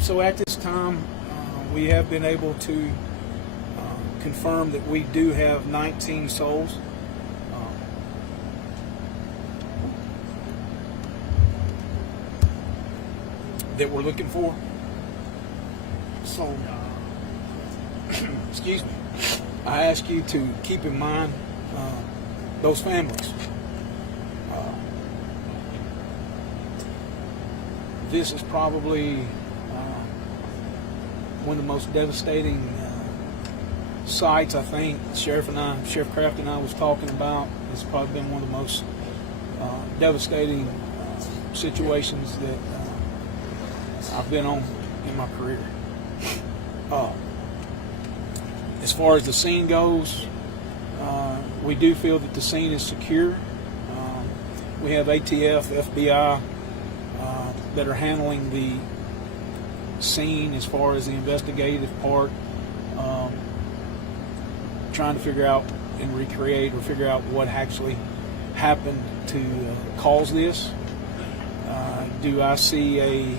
So at this time, we have been able to confirm that we do have 19 souls. That we're looking for. So, excuse me, I ask you to keep in mind those families. This is probably one of the most devastating sights, I think. Sheriff Kraft and I was talking about. It's probably been one of the most devastating situations that I've been on in my career. As far as the scene goes, we do feel that the scene is secure. We have ATF, FBI that are handling the scene as far as the investigative part, trying to figure out and recreate or figure out what actually happened to cause this. Do I see a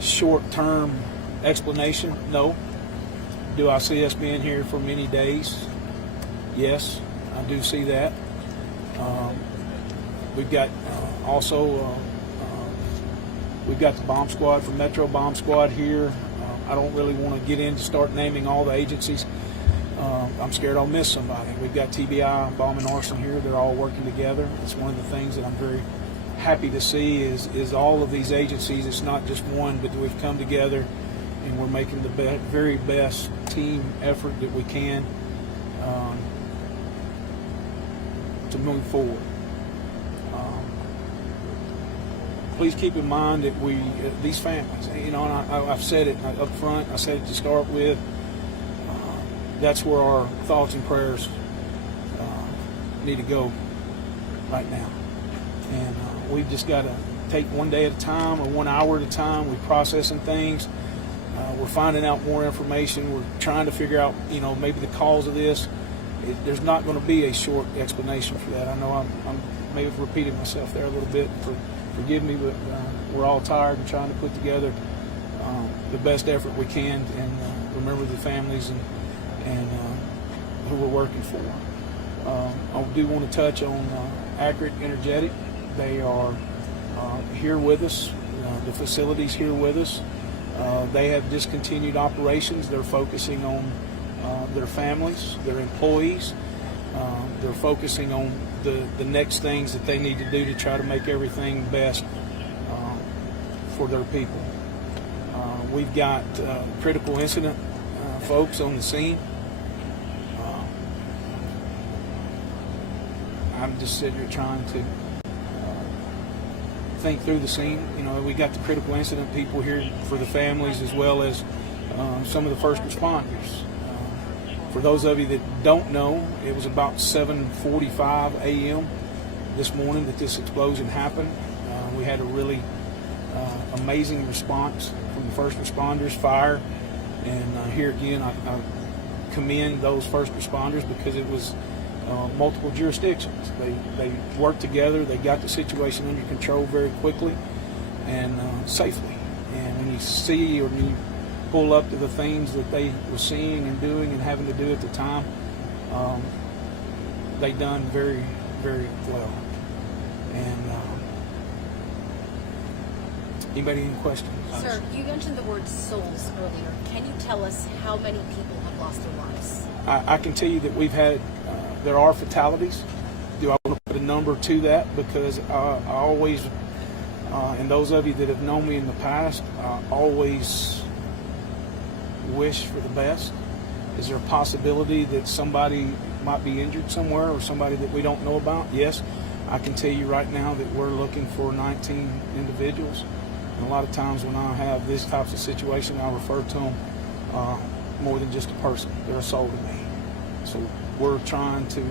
short-term explanation? No. Do I see us being here for many days? Yes, I do see that. We've got we've got the bomb squad from Metro Bomb Squad here. I don't really want to get in to start naming all the agencies. I'm scared I'll miss somebody. We've got TBI, Bomb and Arson here. They're all working together. It's one of the things that I'm very happy to see is all of these agencies. It's not just one, but we've come together and we're making the very best team effort that we can to move forward. Please keep in mind that these families, and I've said it up front, I said it to start with, that's where our thoughts and prayers need to go right now. And we've just got to take one day at a time or 1 hour at a time. We're processing things. We're finding out more information. We're trying to figure out, maybe the cause of this. There's not going to be a short explanation for that. I know I'm maybe repeating myself there a little bit. Forgive me, but we're all tired and trying to put together the best effort we can and remember the families and who we're working for. I do want to touch on Accurate Energetic. They are here with us. The facility's here with us. They have discontinued operations. They're focusing on their families, their employees. They're focusing on the next things that they need to do to try to make everything best for their people. We've got critical incident folks on the scene. I'm just sitting here trying to think through the scene. We got the critical incident people here for the families as well as some of the first responders. For those of you that don't know, it was about 7:45 a.m. this morning that this explosion happened. We had a really amazing response from the first responders, fire, and here again I commend those first responders because it was multiple jurisdictions. They worked together. They got the situation under control very quickly and safely. And when you see or you pull up to the things that they were seeing and doing and having to do at the time, they done very, very well. And anybody any questions? Sir, you mentioned the word souls earlier. Can you tell us how many people have lost their lives? I can tell you that we've had, there are fatalities. Do I want to put a number to that? Because I always, and those of you that have known me in the past, I always wish for the best. Is there a possibility that somebody might be injured somewhere or somebody that we don't know about? Yes, I can tell you right now that we're looking for 19 individuals. And a lot of times when I have this types of situation, I refer to them more than just a person. They're a soul to me. So we're trying to,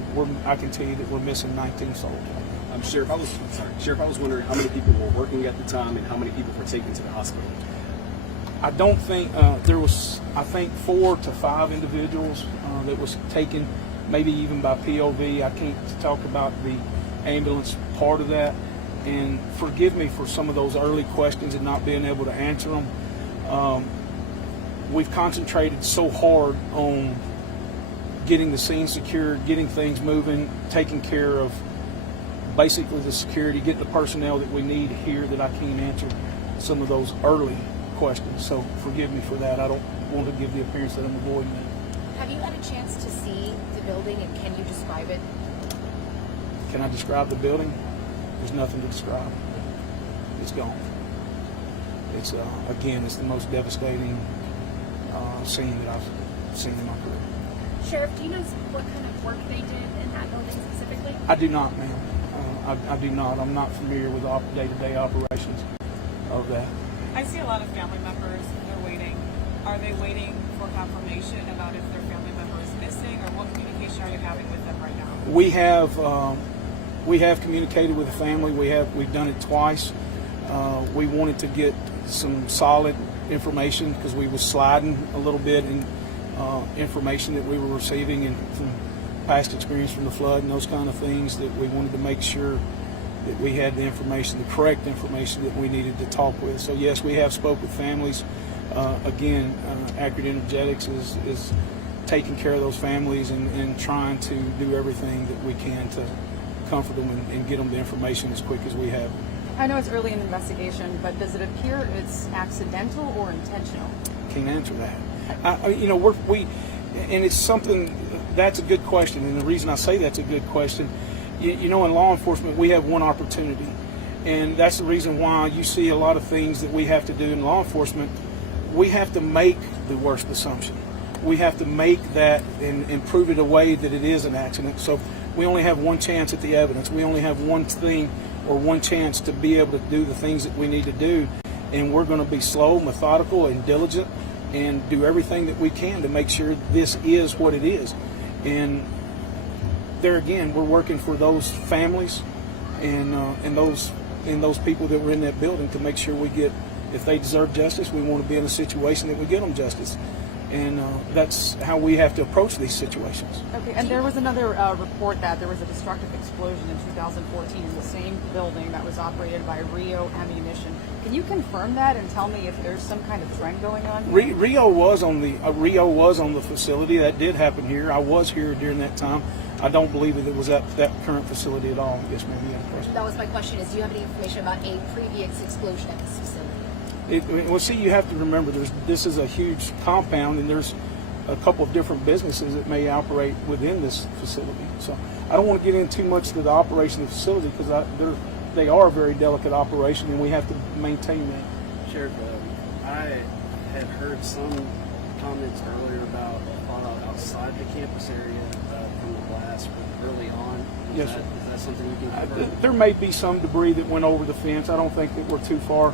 I can tell you that we're missing 19 souls. Sheriff, I was wondering how many people were working at the time and how many people were taken to the hospital. I don't think there was, I think 4 to 5 individuals that was taken, maybe even by POV. I can't talk about the ambulance part of that. And forgive me for some of those early questions and not being able to answer them. We've concentrated so hard on getting the scene secured, getting things moving, taking care of basically the security, getting the personnel that we need here, that I can't answer some of those early questions. So forgive me for that. I don't want to give the appearance that I'm avoiding that. Have you had a chance to see the building, and can you describe it? Can I describe the building? There's nothing to describe. It's gone. It's again, it's the most devastating scene that I've seen in my career. Sheriff, do you know what kind of work they did in that building specifically? I do not, ma'am. I do not. I'm not familiar with the day-to-day operations of that. I see a lot of family members, they're waiting. Are they waiting for confirmation about if their family member is missing, or what communication are you having with them right now? We have communicated with the family. We've done it twice. We wanted to get some solid information because we were sliding a little bit in information that we were receiving and from past experience from the flood and those kind of things, that we wanted to make sure that we had the information, the correct information that we needed to talk with. So yes, we have spoke with families. Again, Accurate Energetics is taking care of those families and trying to do everything that we can to comfort them and get them the information as quick as we have. I know it's early in the investigation, but does it appear it's accidental or intentional? Can't answer that. And it's something, that's a good question. And the reason I say that's a good question, in law enforcement, we have one opportunity. And that's the reason why you see a lot of things that we have to do in law enforcement. We have to make the worst assumption. We have to make that and prove it away that it is an accident. So we only have one chance at the evidence. We only have one thing or one chance to be able to do the things that we need to do. And we're going to be slow, methodical, and diligent and do everything that we can to make sure this is what it is. And there again, we're working for those families and those people that were in that building to make sure we get, if they deserve justice, we want to be in a situation that we get them justice. And that's how we have to approach these situations. Okay, and there was another report that there was a destructive explosion in 2014 in the same building that was operated by Rio Ammunition. Can you confirm that and tell me if there's some kind of trend going on here? Rio was on the facility. That did happen here. I was here during that time. I don't believe that it was at that current facility at all. Yes, ma'am. You have a question. That was my question, is do you have any information about a previous explosion at this facility? You have to remember, this is a huge compound, and there's a couple of different businesses that may operate within this facility. So I don't want to get into too much to the operation of the facility because they are a very delicate operation, and we have to maintain that. Sheriff, I had heard some comments earlier about fallout outside the campus area from the blast early on. Yes, sir. Is that something you can confirm? There may be some debris that went over the fence. I don't think that we're too far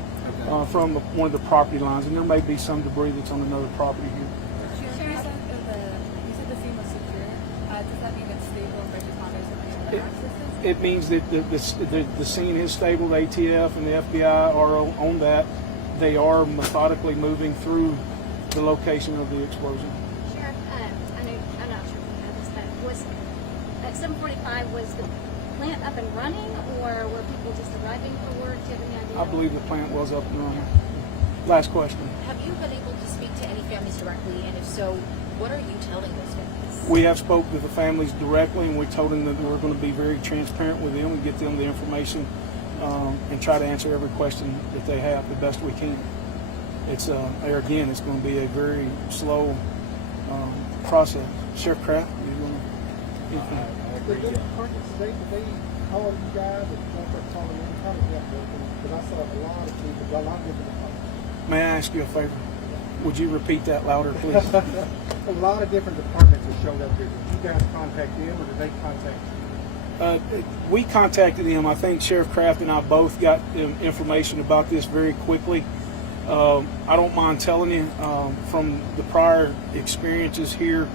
from one of the property lines, and there may be some debris that's on another property here. You said the scene was secure. Does that mean it's stable and first responders have been able to access it? It means that the scene is stable. The ATF and the FBI are on that. They are methodically moving through the location of the explosion. Sheriff, I'm not sure if you know this, but was at 7:45 was the plant up and running, or were people just arriving for work? Do you have any idea? I believe the plant was up and running. Last question. Have you been able to speak to any families directly, and if so, what are you telling those families? We have spoke with the families directly, and we told them that we're going to be very transparent with them and get them the information and try to answer every question that they have the best we can. It's again, it's going to be a very slow process. Sheriff Kraft, you want to? Did the department state that they called you guys or calling any kind of network? Because I saw a lot of people, a lot of different departments. May I ask you a favor? Would you repeat that louder, please? A lot of different departments that showed up here. Did you guys contact them, or did they contact you? We contacted him. I think Sheriff Kraft and I both got information about this very quickly. I don't mind telling you from the prior experiences here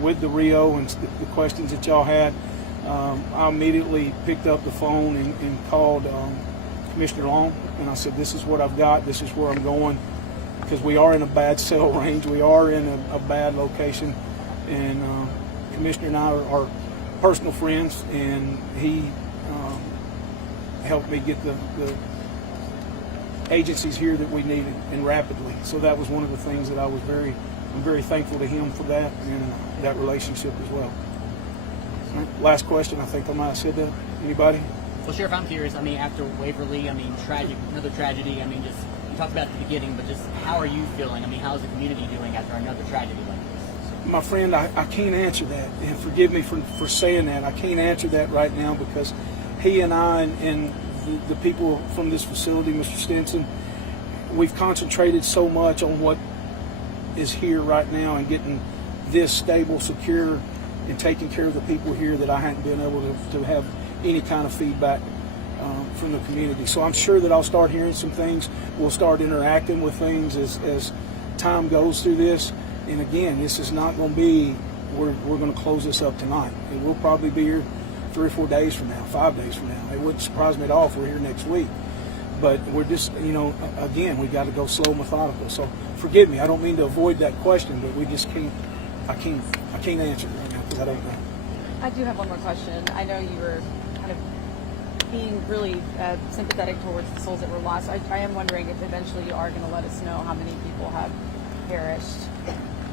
with the Rio and the questions that y'all had, I immediately picked up the phone and called Commissioner Long, and I said, this is what I've got, this is where I'm going, because we are in a bad cell range, we are in a bad location, and Commissioner and I are personal friends, and he helped me get the agencies here that we needed, and rapidly. So that was one of the things that I'm very thankful to him for that, and that relationship as well. All right, last question. I think I might have said that. Anybody? Well, Sheriff, I'm curious. I mean, after Waverly, I mean, another tragedy. I mean, just you talked about at the beginning, but just how are you feeling? I mean, how's the community doing after another tragedy like this? My friend, I can't answer that, and forgive me for saying that. I can't answer that right now because he and I and the people from this facility, Mr. Stinson, we've concentrated so much on what is here right now and getting this stable, secure, and taking care of the people here that I hadn't been able to have any kind of feedback from the community. So I'm sure that I'll start hearing some things. We'll start interacting with things as time goes through this. And again, this is not going to be, we're going to close this up tonight. And we'll probably be here 3 or 4 days from now, 5 days from now. It wouldn't surprise me at all if we're here next week. But we're just, again, we got to go slow, methodical. So forgive me, I don't mean to avoid that question, but we just can't, I can't answer it right now because I don't know. I do have one more question. I know you were kind of being really sympathetic towards the souls that were lost. I am wondering if eventually you are going to let us know how many people have perished.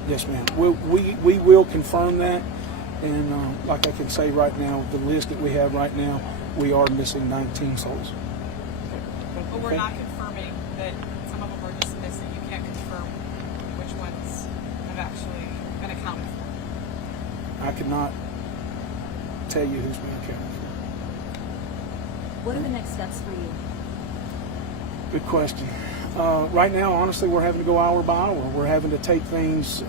Yes, ma'am. We will confirm that. And like I can say right now, the list that we have right now, we are missing 19 souls. But we're not confirming that some of them are just missing. You can't confirm which ones have actually been accounted for. I could not tell you who's been accounted for. What are the next steps for you? Good question. Right now, honestly, we're having to go hour by hour. We're having to take things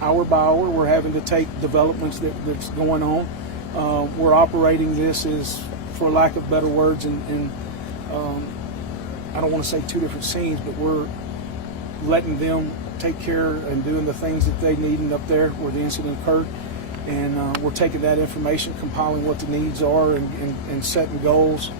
hour by hour. We're having to take developments that's going on. We're operating this as, for lack of better words, and I don't want to say two different scenes, but we're letting them take care and doing the things that they need up there where the incident occurred. And we're taking that information, compiling what the needs are, and setting goals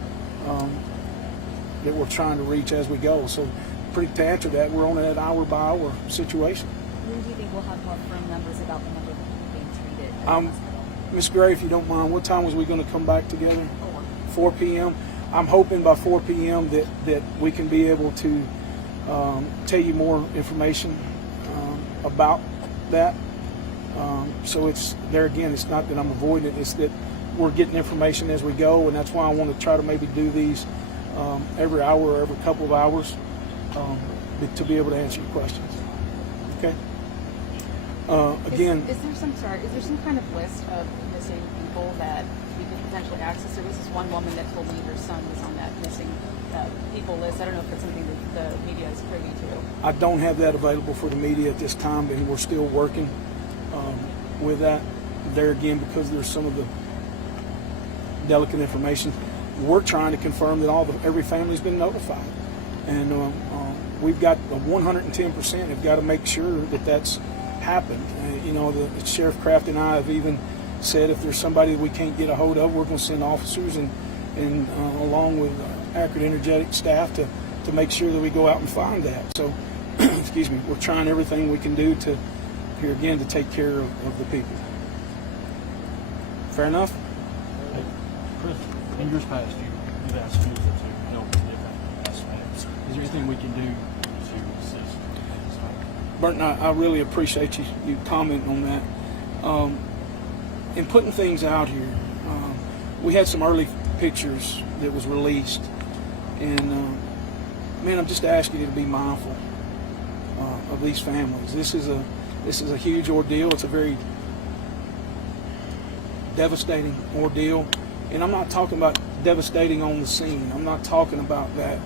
that we're trying to reach as we go. So to answer that, we're on that hour by hour situation. When do you think we'll have more firm numbers about the number of people being treated? Ms. Gray, if you don't mind, what time was we going to come back together? 4 p.m. I'm hoping by 4 p.m. that we can be able to tell you more information about that. So it's there again. It's not that I'm avoiding it. It's that we're getting information as we go, and that's why I want to try to maybe do these every hour or every couple of hours to be able to answer your questions. Okay. Again, is there some kind of list of missing people that we could potentially access? There was this one woman that told me her son was on that missing people list. I don't know if that's something that the media is privy to. I don't have that available for the media at this time, and we're still working with that. There again, because there's some of the delicate information, we're trying to confirm that every family's been notified, and we've got 110% have got to make sure that that's happened. The Sheriff Kraft and I have even said if there's somebody that we can't get a hold of, we're going to send officers and along with accurate, energetic staff to make sure that we go out and find that. So, excuse me, we're trying everything we can do to take care of the people. Fair enough? Hey, Chris, in years past, you've asked me to help in different aspects. Is there anything we can do to assist? Burton, I really appreciate you commenting on that. In putting things out here, we had some early pictures that was released, and man, I'm just asking you to be mindful of these families. This is a huge ordeal. It's a very devastating ordeal, and I'm not talking about devastating on the scene. I'm not talking about that.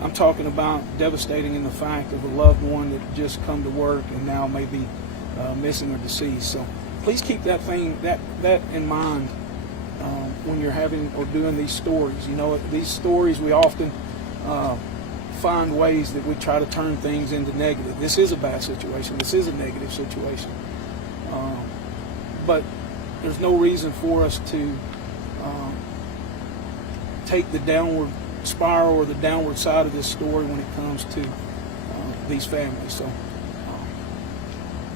I'm talking about devastating in the fact of a loved one that just come to work and now may be missing or deceased. So please keep that in mind when you're having or doing these stories. These stories, we often find ways that we try to turn things into negative. This is a bad situation. This is a negative situation. But there's no reason for us to take the downward spiral or the downward side of this story when it comes to these families. So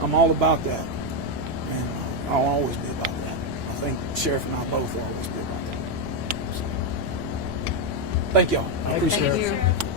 I'm all about that, and I'll always be about that. I think Sheriff and I both will always be about that. So, thank y'all. I appreciate it. Thank you.